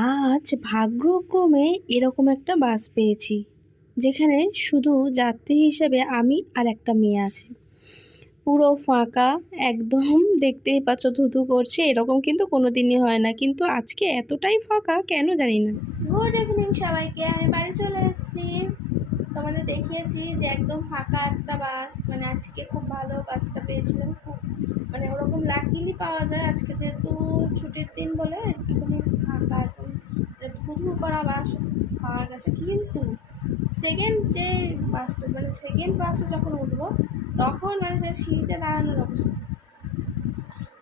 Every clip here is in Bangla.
আজ ভাগ্যক্রমে এরকম একটা বাস পেয়েছি, যেখানে শুধু যাত্রী হিসেবে আমি আর একটা মেয়ে আছে। পুরো ফাঁকা, একদম দেখতেই পাচ্ছ ধুধু করছে, এরকম কিন্তু কোনো দিনই হয় না। কিন্তু আজকে এতটাই ফাঁকা, কেন জানি না। গুড ইভিনিং সবাইকে, আমি বাড়ি চলে এসেছি। তোমাদের দেখিয়েছি যে একদম ফাঁকা একটা বাস মানে আজকে খুব ভালো বাসটা পেয়েছিলাম, খুব মানে ওরকম লাকিলি পাওয়া যায়। আজকে যেহেতু ছুটির দিন বলে একটুখানি ফাঁকা মানে করা বাস পাওয়া গেছে। কিন্তু সেকেন্ড যে বাসটা মানে সেকেন্ড বাসে যখন উঠবো, তখন মানে যে সিঁড়িতে দাঁড়ানোর অবস্থা।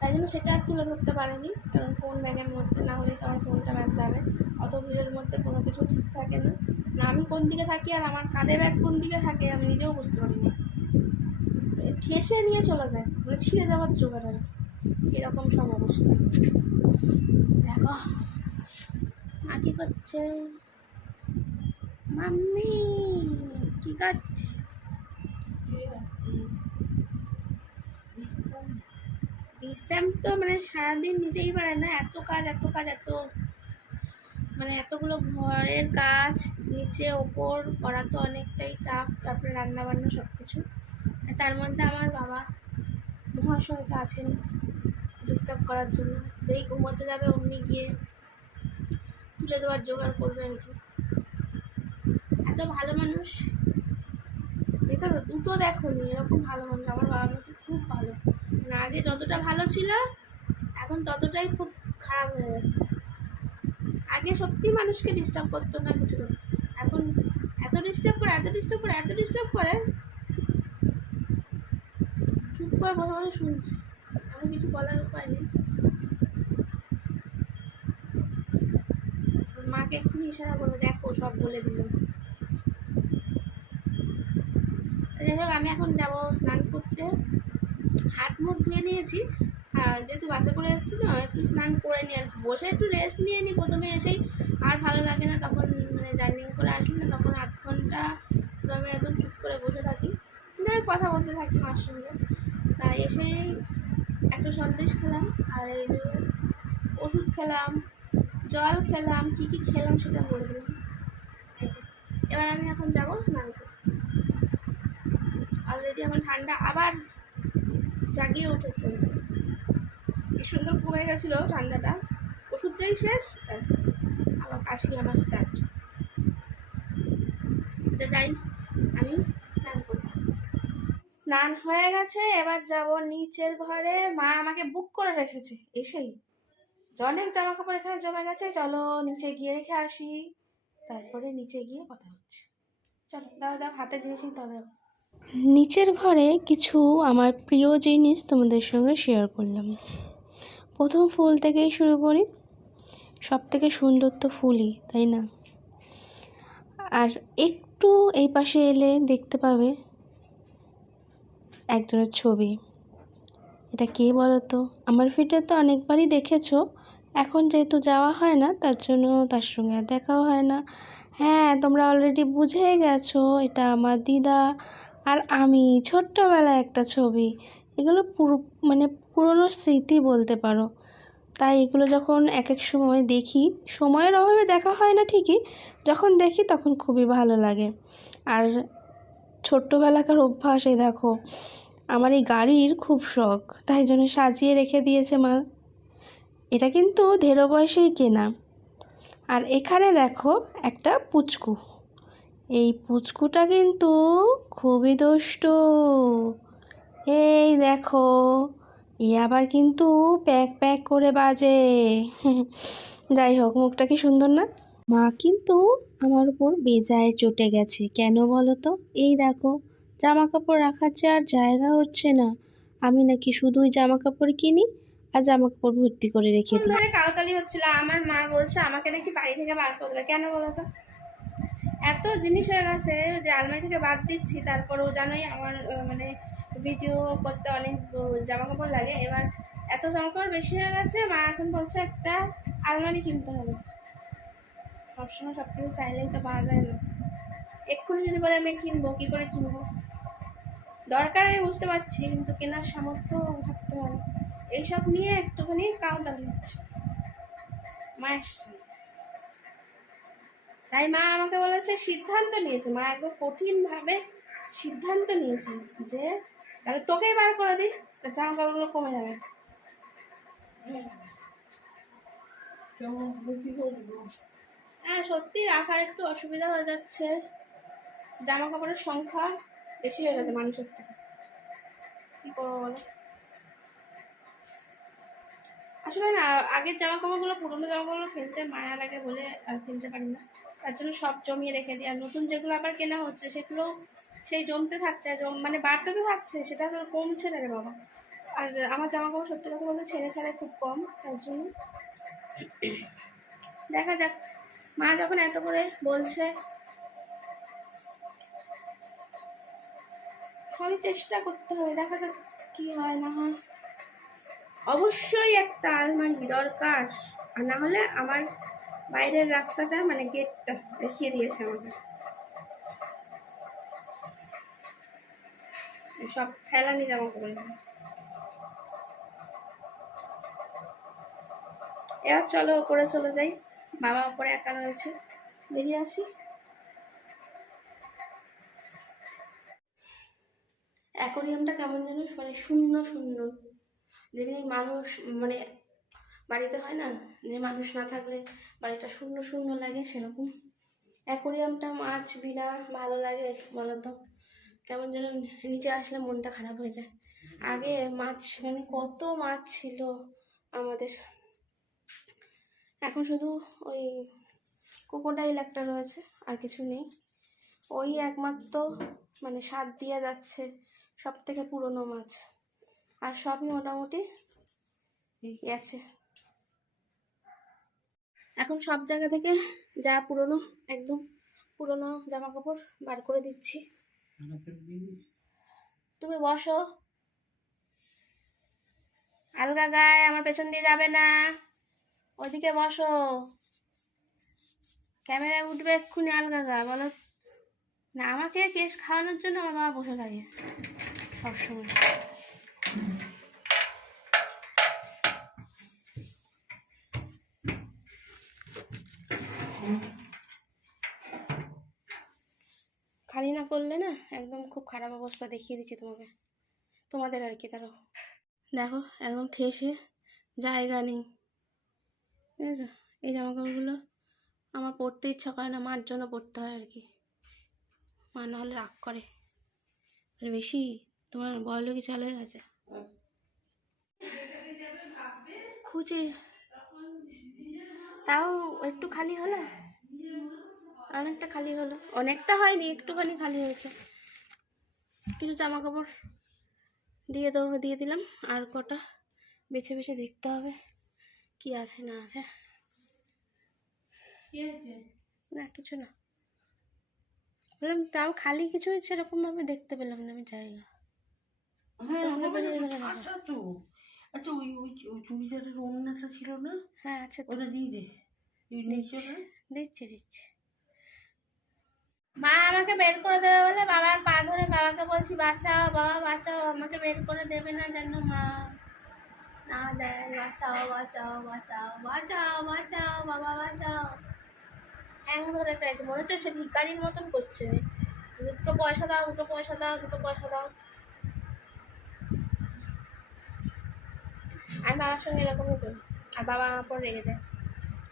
তাই জন্য সেটা আর তুলে ধরতে পারিনি। কারণ ফোন ব্যাগের মধ্যে না হলে তো আমার ফোনটা ব্যাস যাবে। অত ভিড়ের মধ্যে কোনো কিছু ঠিক থাকে না। না, আমি কোন দিকে থাকি আর আমার কাঁধে ব্যাগ কোন দিকে থাকে, আমি নিজেও বুঝতে পারি না ঠেসে নিয়ে চলে যায়। মানে ছিঁড়ে যাওয়ার জোগাড় আর কি। এরকম সব অবস্থা। দেখো। কী করছে মাম্মি, কী করছে বিশ্রাম তো মানে সারাদিন নিতেই পারে না, এত কাজ এত কাজ, এত মানে এতগুলো ঘরের কাজ, নিচে ওপর করা তো অনেকটাই টাফ তারপরে রান্না বান্না সব কিছু তার মধ্যে আমার বাবা মহাশয় আছেন ডিস্টার্ব করার জন্য। যেই ঘুমোতে যাবে, অমনি গিয়ে তুলে দেওয়ার জোগাড় করবে আর কি। এত ভালো মানুষ? দেখো তো, দুটো দেখো নি এরকম ভালো মানুষ। আমার বাবার মতো খুব ভালো। মানে আগে যতটা ভালো ছিল এখন ততটাই খুব খারাপ হয়ে গেছে। আগে সত্যি মানুষকে ডিস্টার্ব করতো না কিছু করতো। এখন এত ডিস্টার্ব করে এত ডিস্টার্ব করে এত ডিস্টার্ব করে। চুপ করে বসে বসে শুনছে। আমি কিছু বলার উপায় নেই মাকে এক্ষুনি ইশারা করবে, দেখো সব বলে দিল। যাই হোক আমি এখন যাব স্নান করতে। হাত মুখ ধুয়ে নিয়েছি। যেহেতু বাসে করে এসেছি না একটু স্নান করে নিই আর। বসে একটু রেস্ট নিয়ে নিই প্রথমে এসেই। আর ভালো লাগে না তখন মানে জার্নি করে আসি না, তখন আধ ঘণ্টা আমি একদম চুপ করে বসে থাকি। আমি কথা বলতে থাকি মার সঙ্গে। তাই এসেই একটা সন্দেশ খেলাম, আর এই ওষুধ খেলাম। জল খেলাম, কী কী খেলাম সেটা বলে দিলাম। এবার আমি এখন যাব স্নান করতে। অলরেডি আমার ঠান্ডা আবার জাগিয়ে উঠেছে। কি সুন্দর কমে গেছিল ঠান্ডাটা। ওষুধ শেষ, ব্যাস। আবার কাশি আমার স্টার্ট যাই, আমি স্নান করি স্নান হয়ে গেছে, এবার যাব নিচের ঘরে। মা আমাকে বুক করে রেখেছে, এসেই। অনেক জামা কাপড় এখানে জমে গেছে। চলো নিচে গিয়ে রেখে আসি। তারপরে নিচে গিয়ে কথা হচ্ছে। চলো, দাও দাও, হাতে জিনিস নিতে হবে। নিচের ঘরে কিছু আমার প্রিয় জিনিস তোমাদের সঙ্গে শেয়ার করলাম। প্রথম ফুল থেকেই শুরু করি। সব থেকে সুন্দর তো ফুলই, তাই না? আর একটু এই পাশে এলে দেখতে পাবে একজনের ছবি। এটা কে বলো তো আমার ভিডিও তো অনেকবারই দেখেছ। এখন যেহেতু যাওয়া হয় না, তার জন্য তার সঙ্গে আর দেখাও হয় না। হ্যাঁ তোমরা অলরেডি বুঝে গেছো, এটা আমার দিদা আর আমি। ছোট্টবেলায় একটা ছবি, এগুলো পুরো মানে পুরনো স্মৃতি বলতে পারো। তাই এগুলো যখন এক এক সময় দেখি, সময়ের অভাবে দেখা হয় না ঠিকই, যখন দেখি তখন খুবই ভালো লাগে। আর ছোট্টবেলাকার অভ্যাস দেখো, আমার এই গাড়ির খুব শখ, তাই জন্য সাজিয়ে রেখে দিয়েছে মা এটা কিন্তু ধেরো বয়সেই কেনা। আর এখানে দেখো একটা পুচকু। এই পুচকুটা কিন্তু খুবই দুষ্ট। এই দেখো, এ আবার কিন্তু প্যাক প্যাক করে বাজে। যাই হোক, মুখটা কি সুন্দর না? মা কিন্তু আমার উপর বেজায় চটে গেছে। কেন বলো তো? এই দেখো জামা কাপড় রাখার চেয়ে আর জায়গা হচ্ছে না। আমি নাকি শুধুই জামা কাপড় কিনি আর জামা কাপড় ভর্তি করে রেখে দিই কাউতালি হচ্ছিল, আমার মা বলছে, আমাকে নাকি বাড়ি থেকে বার করবে। কেন বলো তো? এত জিনিস হয়ে গেছে যে আলমারি থেকে বাদ দিচ্ছি তারপরেও জানোই আমার মানে ভিডিও করতে অনেক জামা কাপড় লাগে। এবার এত জামা কাপড় বেশি হয়ে গেছে, মা এখন বলছে, একটা আলমারি কিনতে হবে। সবসময় সব কিছু চাইলেই তো পাওয়া যায় না। এক্ষুনি যদি বলে, আমি কিনবো, কী করে কিনবো? দরকার আমি বুঝতে পারছি, কিন্তু কেনার সামর্থ্য থাকতে হবে। এইসব নিয়ে একটুখানি কাউন্টার হচ্ছে। মায়ের। তাই মা আমাকে বলেছে, সিদ্ধান্ত নিয়েছে। মা একদম কঠিনভাবে সিদ্ধান্ত নিয়েছে যে, তাহলে তোকেই বার করে দিই জামা কাপড়গুলো কমে যাবে। হ্যাঁ সত্যি রাখার একটু অসুবিধা হয়ে যাচ্ছে। জামা কাপড়ের সংখ্যা বেশি হয়ে গেছে মানুষের থেকে। কি করব বলো? আসলে না, আগের জামা কাপড়গুলো পুরোনো জামা কাপড়গুলো ফেলতে মায়া লাগে বলে আর ফেলতে পারি না। তার জন্য সব জমিয়ে রেখে দিই। আর নতুন যেগুলো আবার কেনা হচ্ছে, সেগুলো সেই জমতে থাকছে। জম মানে বাড়তে তো থাকছে, সেটা তো কমছে না রে বাবা। আর আমার জামা কাপড় সত্যি কথা বলতে ছেড়ে ছাড়ে খুব কম, তার জন্য। দেখা যাক। মা যখন এত করে বলছে আমি চেষ্টা করতে হবে। দেখা যাক কি হয়, না হয়। অবশ্যই একটা আলমারি দরকার। আর না হলে আমার বাইরের রাস্তাটা মানে গেটটা দেখিয়ে দিয়েছে আমাকে। সব ফেলানি জামা কাপড়। এবার চলো ওপরে চলে যাই। বাবা ওপরে একা রয়েছে। বেরিয়ে আসি। অ্যাকোরিয়ামটা কেমন যেন মানে শূন্য শূন্য। যেমনি মানুষ মানে বাড়িতে হয় না, যে মানুষ না থাকলে বাড়িটা শূন্য শূন্য লাগে সেরকম। অ্যাকোরিয়ামটা মাছ বিনা ভালো লাগে বলো তো কেমন যেন নিচে আসলে মনটা খারাপ হয়ে যায়। আগে মাছ মানে কত মাছ ছিল আমাদের। এখন শুধু ওই কোকোডাইল একটা রয়েছে, আর কিছু নেই। ওই একমাত্র মানে স্বাদ দিয়ে যাচ্ছে সব থেকে পুরনো মাছ। আর সবই মোটামুটি গেছে এখন সব জায়গা থেকে যা পুরনো একদম পুরনো জামা কাপড় বার করে দিচ্ছি। তুমি বসো। আলগা গায়ে আমার পেছন দিয়ে যাবে না। ওদিকে বসো। ক্যামেরায় উঠবে এক্ষুনি আলগা গা বলো। না আমাকে কেস খাওয়ানোর জন্য আমার বাবা বসে থাকে সবসময়। খালি না করলে না একদম খুব খারাপ অবস্থা দেখিয়ে দিচ্ছি তোমাকে। তোমাদের আর কি তারও দেখো, একদম ঠেসে জায়গা নেই। বুঝেছ? এই জামা কাপড়গুলো আমার পরতে ইচ্ছা করে না, মার জন্য পরতে হয় আর কি। মা না হলে রাগ করে। বেশি তোমার বড় কি চালু হয়ে গেছে? খুঁজে। তাও একটু খালি হলো? অনেকটা খালি হলো। অনেকটা হয়নি, একটুখানি খালি হয়েছে। কিছু জামা কাপড় দিয়ে দেবো, দিয়ে দিলাম। আর কটা বেছে বেছে দেখতে হবে কি আছে, না আছে। না, কিছু না। বললাম, তাও খালি কিছু সেরকমভাবে দেখতে পেলাম না, আমি জায়গা হ্যাঁ তাহলে আমার বেরিয়ে কাছে গেলে দেখো। আচ্ছা তো। আচ্ছা ওই ওই ওই চুড়িদারের ওড়নাটা ছিল না? হ্যাঁ আচ্ছা ওটা দিয়ে দে। দিচ্ছি। দিচ্ছি মা আমাকে বের করে দেবে বলে বাবার পা ধরে বাবাকে বলছি বাঁচাও বাবা বাঁচাও আমাকে বের করে দেবে না যেন মা। না দেয় বাঁচাও বাঁচাও বাঁচাও বাঁচাও বাঁচাও বাবা বাঁচাও। হ্যাং ধরে চাইছে। মনে হচ্ছে সে ভিকারির মতন করছে। দুটো পয়সা দাও দুটো পয়সা দাও দুটো পয়সা দাও। আমি বাবার সঙ্গে এরকমই করি আর বাবা আমার পর রেগে যায়।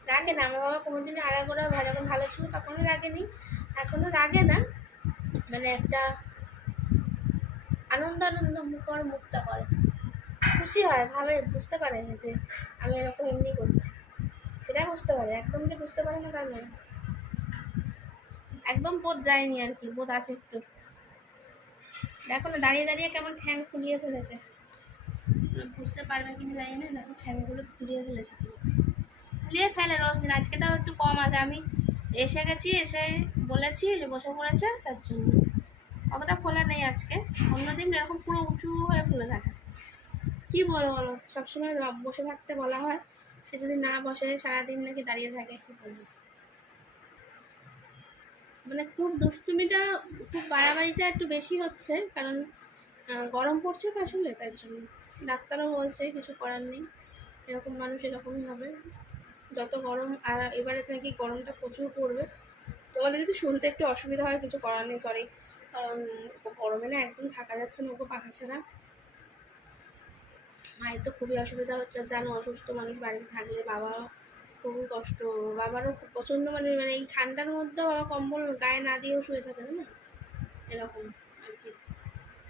রাগে না, আমার বাবা কোনো কোনোদিনই আগে করে যখন ভালো ছিল তখনও রাগেনি। এখনও রাগে না। মানে একটা আনন্দ আনন্দ মুখর মুখটা করে। খুশি হয়, ভাবে, বুঝতে পারে যে আমি এরকম এমনি করছি। সেটাই বুঝতে পারে, একদম যে বুঝতে পারে না তার নয়। একদম বোধ যায়নি আর কি, বোধ আছে একটু। দেখো না, দাঁড়িয়ে দাঁড়িয়ে কেমন ঠ্যাং ফুলিয়ে ফেলেছে। বুঝতে পারবে কিনা জানি না। দেখো ঠ্যাংগুলো ফুলিয়ে ফেলেছে ফুলিয়ে ফেলে রোজ দিন। আজকে তাও একটু কম আছে। আমি এসে গেছি, এসে বলেছি যে বসে পড়েছে, তার জন্য। অতটা ফোলা নেই আজকে। অন্যদিন এরকম পুরো উঁচু হয়ে ফুলে থাকে। কি বলো বলো? সবসময় বসে থাকতে বলা হয়, সে যদি না বসে সারাদিন নাকি দাঁড়িয়ে থাকে, কি বলব? মানে খুব দুষ্টুমিটা, খুব বাড়াবাড়িটা একটু বেশি হচ্ছে, কারণ গরম পড়ছে তো আসলে তার জন্য। ডাক্তারও বলছে, কিছু করার নেই। এরকম মানুষ এরকমই হবে। যত গরম, আর এবারে নাকি গরমটা প্রচুর পড়বে। তোমাদের যদি শুনতে একটু অসুবিধা হয়, কিছু করার নেই সরি কারণ গরমে না একদম থাকা যাচ্ছে না ওকে পাখা ছাড়া মায়ের তো খুবই অসুবিধা হচ্ছে জানো, অসুস্থ মানুষ বাড়িতে থাকলে বাবারও খুবই কষ্ট। বাবারও খুব প্রচণ্ড মানে মানে এই ঠান্ডার মধ্যেও বাবা কম্বল গায়ে না দিয়েও শুয়ে থাকে না?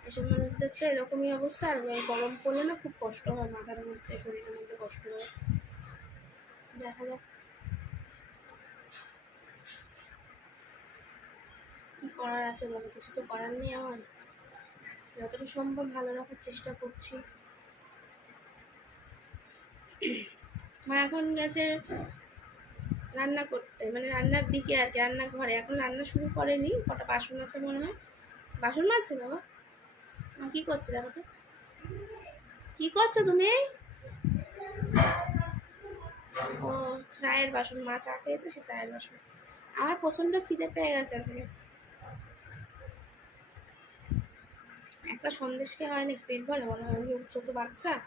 এসব মানুষদের তো এরকমই অবস্থা, আর গরম পড়লে না খুব কষ্ট হয়, মাথার মধ্যে, শরীরের মধ্যে কষ্ট হয়। দেখা যাক। কী করার আছে বলো? কিছু তো করার নেই আমার। যতটা সম্ভব ভালো রাখার চেষ্টা করছি। মা এখন গেছে রান্না করতে মানে রান্নার দিকে আর কি, রান্নাঘরে। এখন রান্না শুরু করেনি, কটা বাসন আছে মনে হয়। বাসন মাজছে বাবা? কী করছে দেখো তো? কী করছ তুমি? ও, চায়ের বাসন। মা চা খেয়েছে, সে চায়ের বাসন। আমার প্রচণ্ড খিদে পেয়ে গেছে আজকে। একটা সন্দেশকে হয় নাকি পেট ভরে? বলো কি ছোটো বাচ্চা,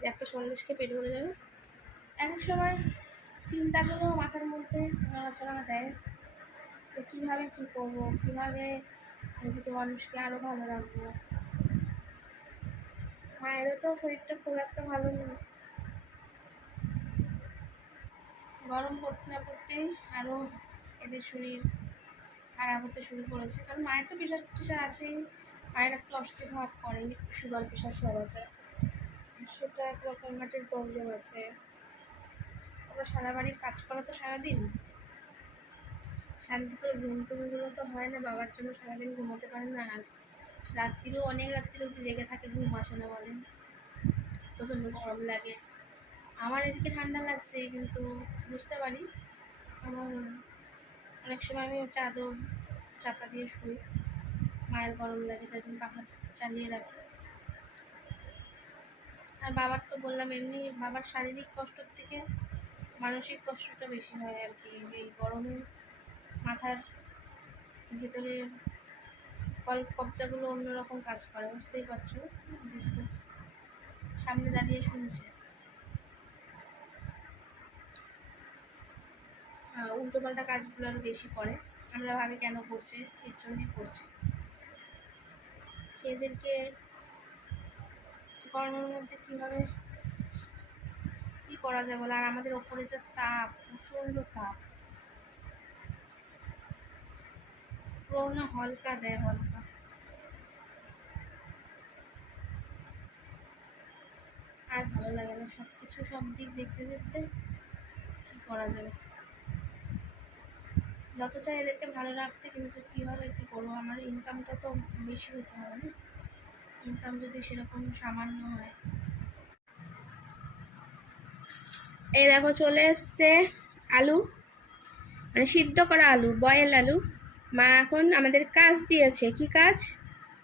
যে একটা সন্দেশকে পেট ভরে যাবে। এক সময় চিন্তাগুলো মাথার মধ্যে, নড়াচড়া দেয়। কীভাবে কী করব? কীভাবে দুটো মানুষকে আরও ভালো রাখব? মায়েরও তো শরীরটা খুব একটা ভালো নেই গরম পড়তে না পড়তেই আরও এদের শরীর খারাপ হতে শুরু করেছে। কারণ মায়ের তো প্রেশার টেশার আছেই, মায়ের একটু অস্থির ভাব করে সুগার, প্রেশার সব আছে। সেটা একরকম হার্টের প্রবলেম আছে। আবার সারা বাড়ির কাজ করা তো সারাদিন। শান্তি করে ঘুম টুমগুলো তো হয় না, বাবার জন্য সারাদিন ঘুমোতে পারে না, আর রাত্রিরও, অনেক রাত্রির অব্দি জেগে থাকে, ঘুম আসে না বলেন প্রচণ্ড গরম লাগে। আমার এদিকে ঠান্ডা লাগছে, কিন্তু বুঝতে পারি। আমার অনেক সময় আমি চাদর, চাপা দিয়ে শুই। মায়ের গরম লাগে, তাই জন্য পাখা চালিয়ে রাখি। আর বাবার তো বললাম, এমনি বাবার শারীরিক কষ্টর থেকে মানসিক কষ্টটা বেশি হয় আর কি। এই গরমে মাথার ভেতরে কয়েক কবজাগুলো অন্যরকম কাজ করে, বুঝতেই পারছ? সামনে দাঁড়িয়ে শুনছে। উল্টোপাল্টা কাজগুলো আরও বেশি করে। আমরা ভাবি কেন করছে? এর জন্যই করছে। এদেরকে গরমের মধ্যে কীভাবে কী করা যায় বলে? আর আমাদের ওপরে যে তাপ, প্রচণ্ড তাপ। পুরো হলকা দেয় হলকা আর ভালো লাগে না। সব কিছু সব দিক দেখতে দেখতে কী করা যাবে? যত চাই এদেরকে ভালো রাখতে কিন্তু কীভাবে কী করব? আমার ইনকামটা তো বেশি হতে হবে না। ইনকাম যদি সেরকম সামান্য হয়। এই দেখো চলে এসছে আলু। মানে সিদ্ধ করা আলু, বয়েল আলু। মা এখন আমাদের কাজ দিয়েছে। কি কাজ?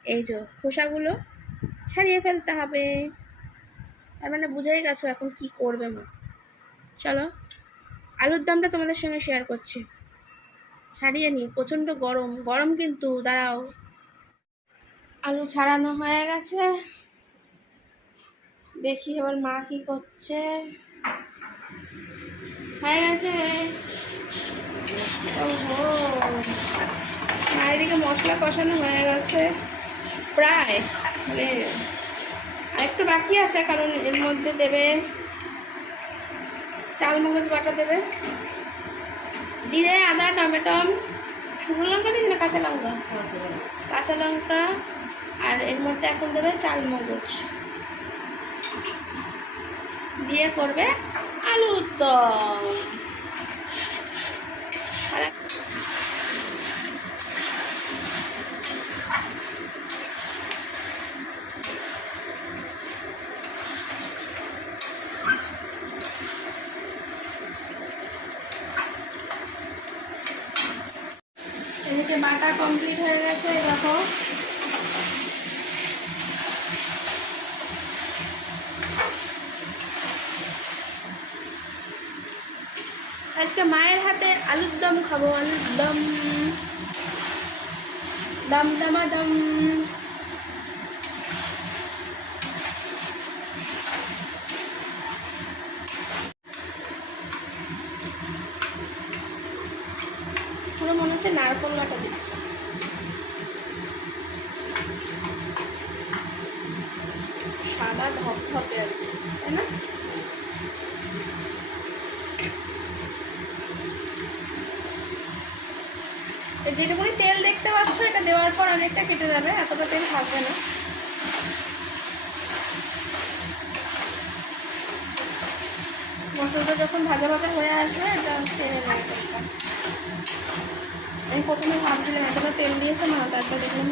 এই যে খোসাগুলো ছাড়িয়ে ফেলতে হবে। তার মানে বুঝেই গেছো এখন কি করবে মা। চলো, আলুর দামটা তোমাদের সঙ্গে শেয়ার করছি। ছাড়িয়ে নি, প্রচণ্ড গরম গরম কিন্তু, দাঁড়াও। আলু ছাড়ানো হয়ে গেছে। দেখি এবার মা কি করছে। হয়ে গেছে। মায়ের দিকে মশলা কষানো হয়ে গেছে। প্রায় মানে আরেকটু বাকি আছে, কারণ এর মধ্যে দেবে চাল মগজ বাটা দেবে। জিরে, আদা, টমেটো, শুকনো লঙ্কা দিয়েছি না, কাঁচা লঙ্কা? কাঁচা লঙ্কা, আর এর মধ্যে এখন দেবে চাল মগজ। দিয়ে করবে আলুর দম আর এক- এদিকে বাটা কমপ্লিট হয়ে গেছে এই দেখো আজকে মায়ের হাতে আলুর দম খাব আলুর দম দম dam dam মনে হচ্ছে নারকল বাটা দিচ্ছে সাদা ধপধপে আর কি তাই না এই যেটুকুনি তেল দেখতে পাচ্ছ এটা দেওয়ার পর অনেকটা কেটে যাবে এতটা তেল থাকবে না মশলাটা যখন ভাজা ভাজা হয়ে আসবে এটা তেলে নেয় তেলটা আমি প্রথমে ভাবছিলাম, এতটা তেল দিয়েছে না তারপর দেখলাম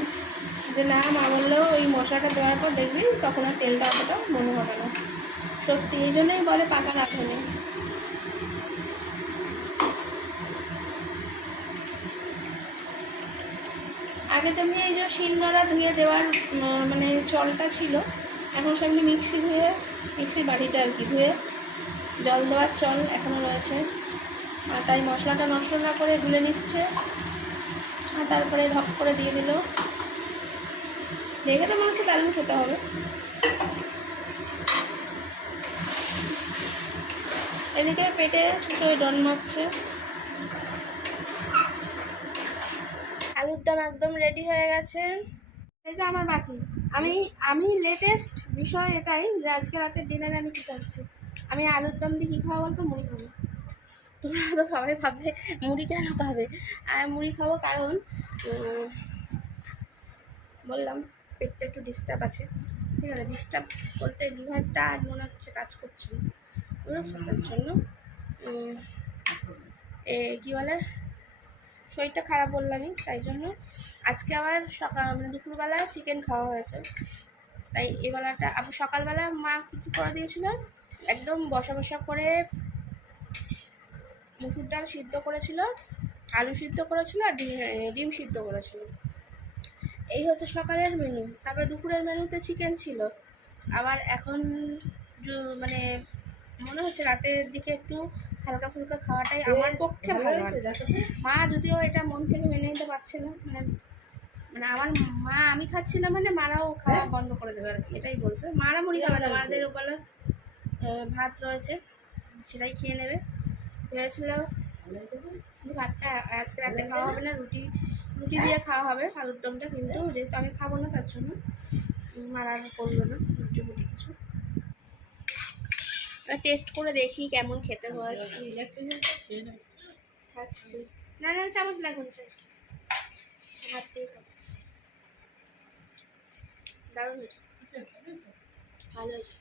যে না, মা বললেও ওই মশলাটা দেওয়ার পর দেখবি, তখন আর তেলটা অতটা মনে হবে না। সত্যি, এই জন্যই বলে পাকা রাখেনি আগে তেমনি এই যে শিলনোড়া ধুয়ে দেওয়ার মানে চলটা ছিল, এখন সেমনি মিক্সি ধুয়ে, মিক্সির বাড়িটা আর কি ধুয়ে জল দেওয়ার চল এখনও রয়েছে। আর তাই মশলাটা নষ্ট না করে গুলে নিচ্ছে। আর তারপরে ধপ করে দিয়ে দিল। দেখে তো মনে হচ্ছে দারুণ খেতে হবে। এদিকে পেটে ছুটোই ডন মারছে। আলুর দম একদম রেডি হয়ে গেছে। এই যে আমার বাটি। আমি আমি লেটেস্ট বিষয় এটাই যে আজকে রাতের ডিনারে আমি কী খাচ্ছি আমি আলুর দম দিয়ে কী খাওয়া বলতো? মুড়ি খাব। তোমরা তো সবাই ভাববে মুড়ি কেন খাবে? আর মুড়ি খাব কারণ বললাম, পেটটা একটু ডিস্টার্ব আছে। ঠিক আছে ডিস্টার্ব বলতে লিভারটা আর মনে হচ্ছে কাজ করছে বুঝেছ? তার জন্য এ, কী বলে? শরীরটা খারাপ বললামই, তাই জন্য আজকে আবার সকাল মানে দুপুরবেলা চিকেন খাওয়া হয়েছে। তাই এবেলাটা, আবার সকালবেলা মা কী করে দিয়েছিল? একদম বসা বসা করে মুসুর ডাল সিদ্ধ করেছিল আলু সিদ্ধ করেছিল আর ডিম ডিম সিদ্ধ করেছিল। এই হচ্ছে সকালের মেনু তারপরে দুপুরের মেনুতে চিকেন ছিল। আবার এখন মানে মনে হচ্ছে রাতের দিকে একটু হালকা ফুলকা খাওয়াটাই আমার পক্ষে ভালো আর মা যদিও এটা মন থেকে মেনে নিতে পারছে না মানে মানে আমার মা আমি খাচ্ছি না মানে মারাও খাওয়া বন্ধ করে দেবে আর এটাই বলছে। মারা মুড়ি খাবে না মাদের ওপরে ভাত রয়েছে সেটাই খেয়ে নেবে। ভেবেছিল ভাতটা আজকে রাতে খাওয়া হবে না রুটি রুটি দিয়ে খাওয়া হবে আলুর দমটা কিন্তু যেহেতু আমি খাব না তার জন্য। মারা করবে না রুটি ফুটি কিছু। টেস্ট করে দেখি কেমন খেতে হয়। খাচ্ছি। না না চামচ লাগবে না চামচ। হাত দিয়ে খাব। দারুণ হয়েছে। ভালো হয়েছে।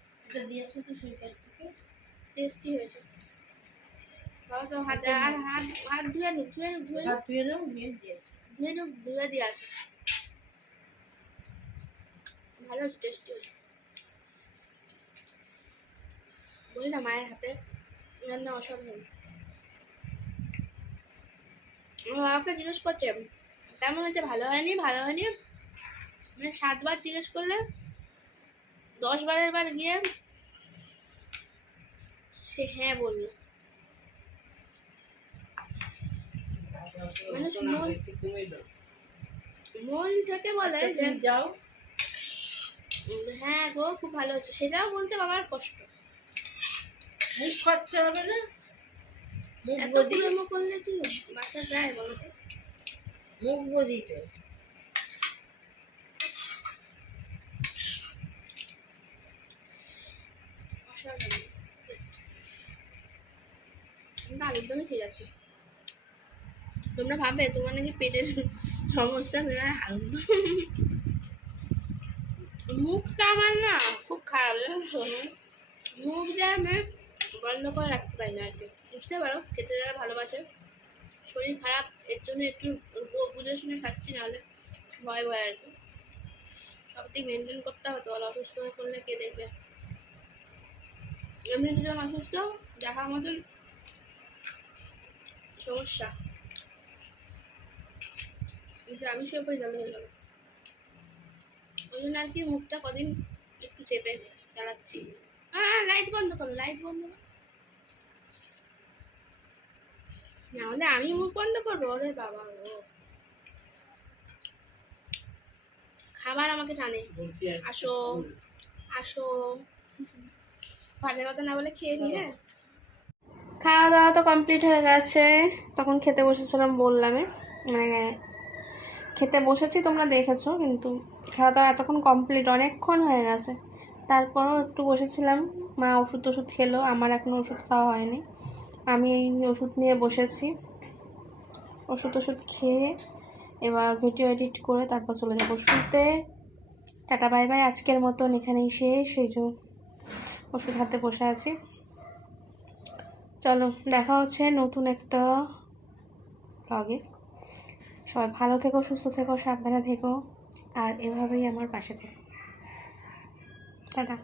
টেস্টি হয়েছে। বাবা তো হাত আর হাত হাত ধুয়ে নুক ধুয়ে নুক ধুয়ে নুক ধুয়ে নুক ধুয়ে দিয়ে আসে। ভালো টেস্টি হয়েছে বলি না মায়ের হাতে রান্না অসাধারণ। আমার বাবাকে জিজ্ঞেস করছে কেমন হয়েছে ভালো হয়নি ভালো হয়নি? মানে সাতবার জিজ্ঞেস করলে দশ বারের বার গিয়ে সে হ্যাঁ বলল। মানুষ মন মন থেকে বলে যে যাও। হ্যাঁ গো খুব ভালো হচ্ছে। সেটাও বলতে বাবার কষ্ট। মুখ খরচা হবে না? মুখ বদি। করলে কি যায় বলো মুখ বদি তো। অসাধারণ। খেয়ে যাচ্ছি। তোমরা ভাবে, তোমার নাকি পেটের সমস্যা মুখটা আমার না খুব খারাপ মুখ যে আমি বন্ধ করে রাখতে পারি না আর কি। বুঝতে পারো, খেতে যারা ভালোবাসে, শরীর খারাপ, এর জন্য একটু বুঝে শুনে খাচ্ছি, নাহলে ভয় ভয় আর কি। সবটাই মেনটেন করতে হবে তো অসুস্থ হয়ে পড়লে কে দেখবে? এমনি দুজন অসুস্থ, দেখার মতন সমস্যা। কিন্তু আমি শুয়ে পড়ে জল হয়ে গেল। ওই জন্য আর কি মুখটা কদিন একটু চেপে চালাচ্ছি। হ্যাঁ লাইট বন্ধ করো লাইট বন্ধ করো। নাহলে আমি মুখ বন্ধ করব ওরে বাবা ও খাবার আমাকে টানে। আসো আসো। বাজে কথা না বলে খেয়ে নি হ্যাঁ খাওয়া দাওয়া তো কমপ্লিট হয়ে গেছে। তখন খেতে বসেছিলাম বললামে মানে খেতে বসেছি, তোমরা দেখেছ, কিন্তু খাওয়া দাওয়া এতক্ষণ কমপ্লিট অনেকক্ষণ হয়ে গেছে। তারপরও একটু বসেছিলাম, মা ওষুধ টষুধ খেলো, আমার এখনও ওষুধ খাওয়া হয়নি। আমি ওষুধ নিয়ে বসেছি। ওষুধ ওষুধ খেয়ে এবার ভিডিও এডিট করে তারপর চলে যাব শুতে। টাটা বাই বাই আজকের মতন এখানেই শেষ। সেই জন্য ওষুধ হাতে বসে আছি। চলো, দেখা হচ্ছে নতুন একটা ব্লগে সবাই ভালো থেকো সুস্থ থেকো সাবধানে থেকো আর এভাবেই আমার পাশে থেকো। টাটা।